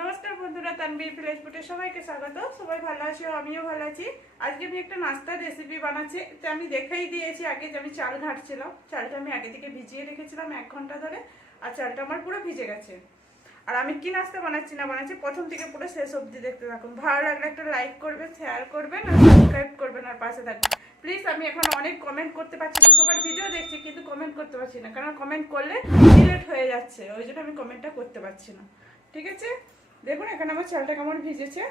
নমস্কার বন্ধুরা তানবীর ভিলেজ সবাইকে স্বাগত। সবাই ভালো আছো? আমিও ভালো আছি। আজকে আমি একটা নাস্তার রেসিপি বানাচ্ছি। তো আমি দেখাই দিয়েছি আগে যে আমি চাল ঘাটছিলাম। চালটা আমি আগে থেকে ভিজিয়ে রেখেছিলাম এক ঘণ্টা ধরে আর চালটা আমার পুরো ভিজে গেছে। আর আমি কি নাস্তা বানাচ্ছি না বানাচ্ছি, প্রথম থেকে পুরো শেষ অবধি দেখতে থাকুন। ভালো লাগলে একটা লাইক করবেন শেয়ার করবেন আর সাবস্ক্রাইব করবেন আর পাশে থাকবেন প্লিজ আমি এখন অনেক কমেন্ট করতে পারছি না। সবার ভিডিও দেখছি, কিন্তু কমেন্ট করতে পারছি না। কারণ কমেন্ট করলে ডিলেট হয়ে যাচ্ছে। ওই জন্য আমি কমেন্টটা করতে পারছি না। ঠিক আছে? দেখুন, এখানে আমার চালটা কেমন ভিজেছে।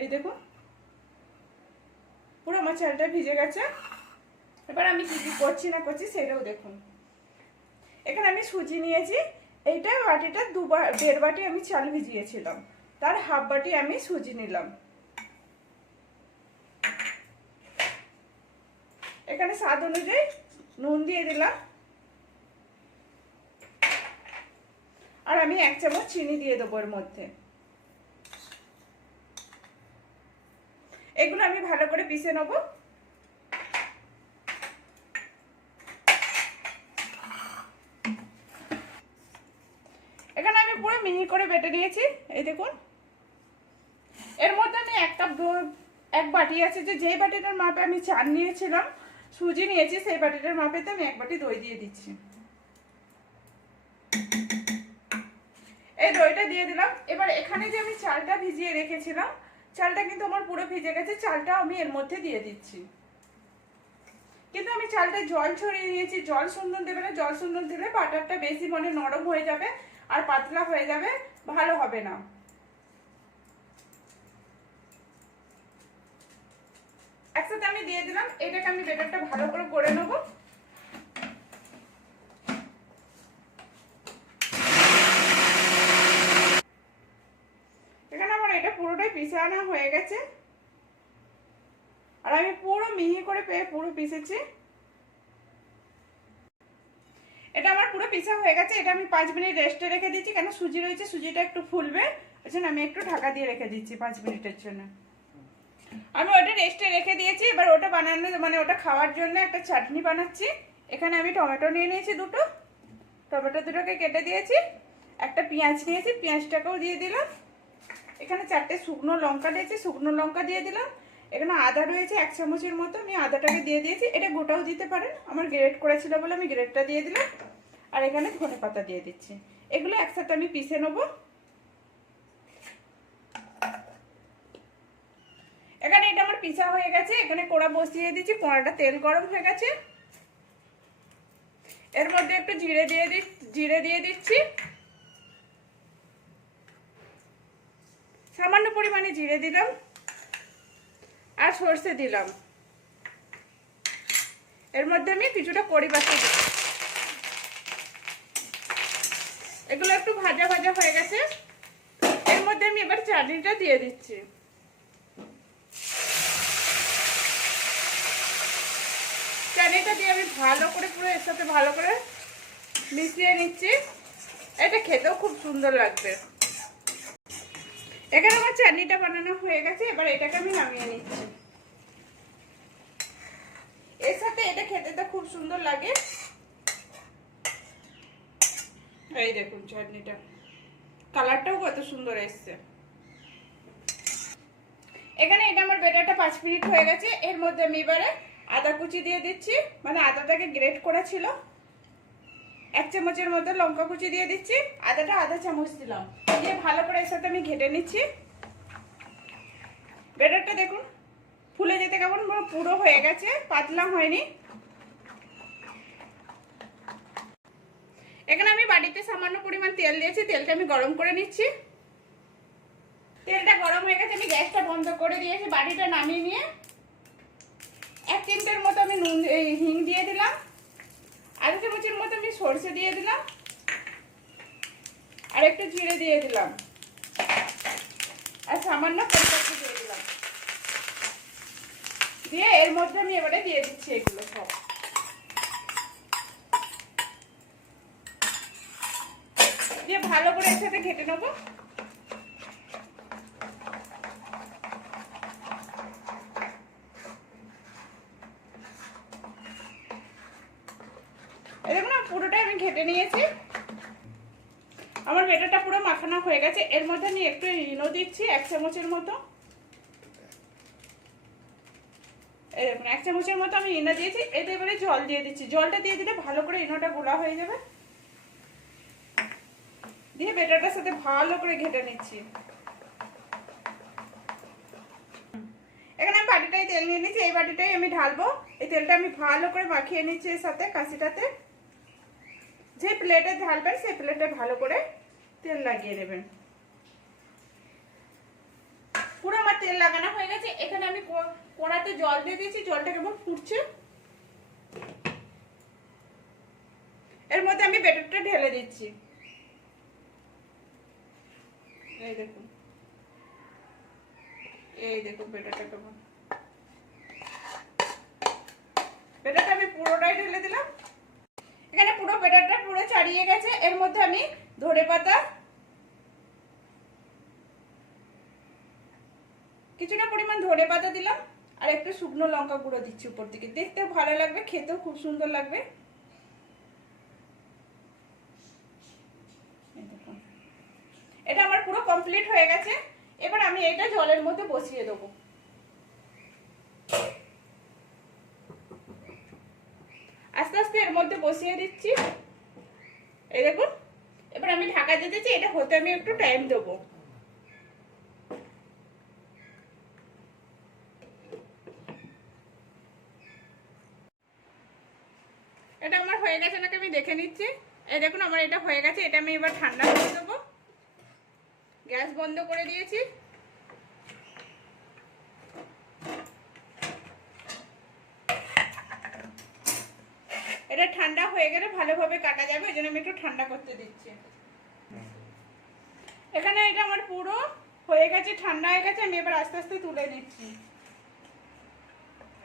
এই দেখুন, পুরো আমার চালটা ভিজে গেছে। এবার আমি কি কি করছি না করছি সেটাও দেখুন। এখানে আমি সুজি নিয়েছি। এইটা বাটিটা দুবার, দেড় বাটি আমি চাল ভিজিয়েছিলাম। তার হাফ বাটি আমি সুজি নিলাম। এখানে স্বাদ অনুযায়ী নুন দিয়ে দিলাম। আর আমি এক চামচ চিনি দিয়ে দেবো এর মধ্যে। এগুলো আমি ভালো করে পিষে নেব। এখানে আমি পুরো মিহি করে বেটে নিয়েছি, এই দেখুন। এর মধ্যে আমি এক কাপ এক বাটি আছে যে, যেই বাটিটার মাপে আমি চাল নিয়েছিলাম, সুজি নিয়েছি, সেই বাটিটার মাপেতে আমি এক বাটি দই দিয়ে দিচ্ছি। এই দইটা দিয়ে দিলাম। এবার এখানে যে আমি চালটা ভিজিয়ে রেখেছিলাম চালটা কিন্তু আমার পুরো ভিজে গেছে চালটা আমি এর মধ্যে দিয়ে দিচ্ছি। কিন্তু আমি চালটা জল ছড়িয়ে দিয়েছি, জল সুন্দর দেবে না, জল সুন্দর দিলে বাটারটা বেশি মানে নরম হয়ে যাবে আর পাতলা হয়ে যাবে, ভালো হবে না। একসাথে আমি দিয়ে দিলাম, এটাকে আমি বেটারটা ভালো করে করে নেব এখানে আমার আনা হয়ে গেছে। আর আমি পুরো মিহি করে পেয়ে পুরো পিসেছি এটা আমার পুরো পিসা হয়ে গেছে। এটা আমি পাঁচ মিনিট রেস্টে রেখে দিচ্ছি। কেন সুজি রয়েছে, সুজিটা একটু ফুলবে। ওই জন্য আমি একটু ঢাকা দিয়ে রেখে দিচ্ছি পাঁচ মিনিটের জন্য। আমি ওটা রেস্টে রেখে দিয়েছি। এবার ওটা বানানো মানে ওটা খাওয়ার জন্য একটা চাটনি বানাচ্ছি। এখানে আমি টমেটো নিয়ে নিয়েছি দুটো। টমেটো দুটোকে কেটে দিয়েছি। একটা পেঁয়াজ নিয়েছি। পেঁয়াজটাকেও দিয়ে দিলাম। এখানে চারটে শুকনো লঙ্কা দিয়েছি, শুকনো লঙ্কা দিয়ে দিলাম। এখানে আদা রয়েছে এক চামচের মতো, আমি আদাটাকে দিয়ে দিয়েছি। এটা গোটাও দিতে পারেন, আমার গ্রেট করেছিল বলে আমি গ্রেটটা দিয়ে দিলাম। আর এখানে ধনে পাতা দিয়ে দিচ্ছি। এগুলো একসাথে আমি পিষে নেব। এখানে এটা আমার পিসা হয়ে গেছে, এখানে কোড়া বসিয়ে দিচ্ছি, কোড়াটা তেল গরম হয়ে গেছে। এর মধ্যে একটু জিরে দিয়ে দি জিরে দিয়ে দিচ্ছি সামান্য পরিমাণে জিরে দিলাম আর সর্ষে দিলাম। এর মধ্যে আমি কিছুটা কড়ি পাতা দিই এগুলো একটু ভাজা ভাজা হয়ে গেছে। এর মধ্যে আমি এবার চাটনিটা দিয়ে দিচ্ছি। চাটনিটা দিয়ে আমি ভালো করে পুরো এর সাথে ভালো করে মিশিয়ে নিচ্ছি। এটা খেতেও খুব সুন্দর লাগবে। এখানে আমার চাটনিটা বানানো হয়ে গেছে, এবার এটাকে আমি নামিয়ে নিচ্ছি। এর সাথে এটা খেতে তো খুব সুন্দর লাগে। এই দেখুন চাটনিটা। কালারটাও কত সুন্দর এসছে। এখানে এটা আমার বেটারটা পাঁচ মিনিট হয়ে গেছে, এর মধ্যে আমি এবারে আদা কুচি দিয়ে দিচ্ছি। মানে আদাটাকে গ্রেট করা ছিল। এক চামচের মতো লঙ্কা কুচি দিয়ে দিচ্ছি, আদাটা আধা চামচ দিলাম। দিয়ে ভালো করে এর সাথে আমি ঘেটে নিচ্ছি। বেটারটা দেখুন, ফুলে যেতে কেমন পুরো হয়ে গেছে, পাতলা হয়নি। এখানে আমি বাড়িতে সামান্য পরিমাণ তেল দিয়েছি, তেলটা আমি গরম করে নিচ্ছি। তেলটা গরম হয়ে গেছে, আমি গ্যাসটা বন্ধ করে দিয়েছি বাড়িটা নামিয়ে নিয়ে। এক চিমটের মতো আমি নুন হিং দিয়ে দিলাম। আধা চামচের মতো আমি সর্ষে দিয়ে দিলাম। আর একটু জিরে দিয়ে দিলাম। আর সামান্য দিয়ে দিলাম। দিয়ে এর মধ্যে আমি এবারে দিয়ে দিচ্ছি এগুলো সব। দিয়ে ভালো করে এর সাথে ঘেটে নেব দেখুন পুরোটাই আমি ঘেটে নিয়েছি। আমার বেটাটা পুরো মাখানো হয়ে গেছে। এর মধ্যে আমি একটু ইনো দিচ্ছি, এক চামচের মতো। এই এক চামচের মতো আমি ইনো দিয়েছি। এতে এবারে জল দিয়ে দিচ্ছি। জলটা দিয়ে দিলে ভালো করে ইনোটা গোলা হয়ে যাবে। দিয়ে বেটাটার সাথে ভালো করে ঘেটে নিচ্ছি। এখানে আমি বাটিটাই তেল নিয়ে নিচ্ছি এই বাটিটাই আমি ঢালবো। এই তেলটা আমি ভালো করে মাখিয়ে নিচ্ছি এর সাথে কাশিটাতে যে প্লেটে ঢালবেন, সেই প্লেটে ভালো করে তেল লাগিয়ে দেবেন পুরো আমার তেল লাগানো হয়ে গেছে। এখানে আমি কড়াতে জল দিয়ে দিয়েছি, জলটা কেমন ফুটছে? এর মধ্যে আমি বেটারটা ঢেলে দিচ্ছি। এই দেখুন। এই দেখুন বেটারটা কেমন। বেটারটা আমি পুরোটাই ঢেলে দিলাম। এখানে পুরো বেটারটা পুরো ছাড়িয়ে গেছে। এর মধ্যে আমি ধরে পাতা কিছুটা পরিমাণ ধরে পাতা দিলাম আর একটু শুকনো লঙ্কা গুঁড়ো দিচ্ছি উপর থেকে দেখতেও ভালো লাগবে, খেতেও খুব সুন্দর লাগবে। এটা আমার পুরো কমপ্লিট হয়ে গেছে। এবার আমি এটা জলের মধ্যে বসিয়ে দেবো। আস্তে আস্তে এর মধ্যে বসিয়ে দিচ্ছি। এই দেখুন, এবার আমি ঢাকা দিয়ে চাই, এটা হতে আমি একটু টাইম দেবো। এটা আমার হয়ে গেছে নাকি আমি দেখে নিচ্ছি। এই দেখুন, আমার এটা হয়ে গেছে, এটা আমি এবার ঠান্ডা করে দেবো। গ্যাস বন্ধ করে দিয়েছি। এটা ঠান্ডা হয়ে গেলে ভালোভাবে কাটা যাবে, ওই জন্য আমি একটু ঠান্ডা করতে দিচ্ছি। এখানে এটা আমার পুরো হয়ে গেছে, ঠান্ডা হয়ে গেছে, আমি এবার আস্তে আস্তে তুলে নিচ্ছি।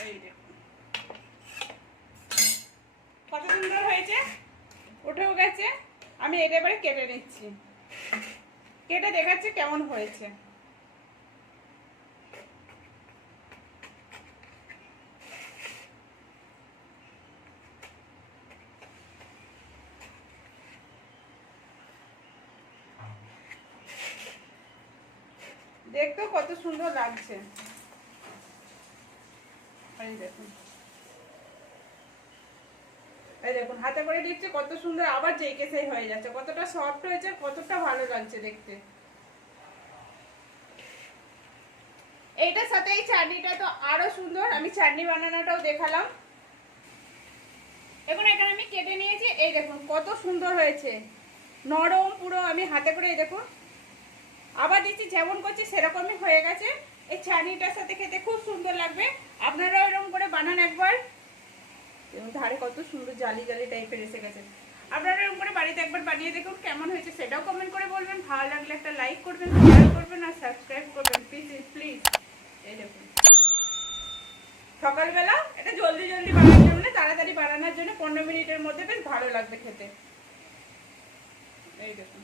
এই কত সুন্দর হয়েছে? উঠেও গেছে। আমি এটা এবারে কেটে নিচ্ছি। কেটে দেখাচ্ছি কেমন হয়েছে। দেখতেও কত সুন্দর লাগছে। এই দেখুন। এই দেখুন, হাতে করে দিচ্ছে কত সুন্দর, আবার জেকে সেই হয়ে যাচ্ছে। কতটা সফট হয়েছে, কতটা ভালো লাগছে দেখতে। এইটার সাথে এই চাটনিটা তো আরও সুন্দর। আমি চাটনি বানানোটাও দেখালাম। এখন এখানে আমি কেটে নিয়েছি। এই দেখুন, কত সুন্দর হয়েছে। নরম পুরো, আমি হাতে করে এই দেখুন। আবার দিচ্ছি, যেমন করছি সেরকমই হয়ে গেছে। এই চাটনিটার সাথে খেতে খুব সুন্দর লাগবে। আপনারাও এরকম করে বানান একবার। এবং ধারে কত সুন্দর জালি জালি টাইপের এসে গেছে। আপনারা এরকম করে বাড়িতে একবার বানিয়ে দেখুন কেমন হয়েছে, সেটাও কমেন্ট করে বলবেন। ভালো লাগলে একটা লাইক করবেন শেয়ার করবেন আর সাবস্ক্রাইব করবেন। প্লিজ প্লিজ এই দেখুন। সকালবেলা এটা জলদি জলদি বানানোর জন্য, তাড়াতাড়ি বানানোর জন্য পনেরো মিনিটের মধ্যে বেশ ভালো লাগবে খেতে। এই দেখুন।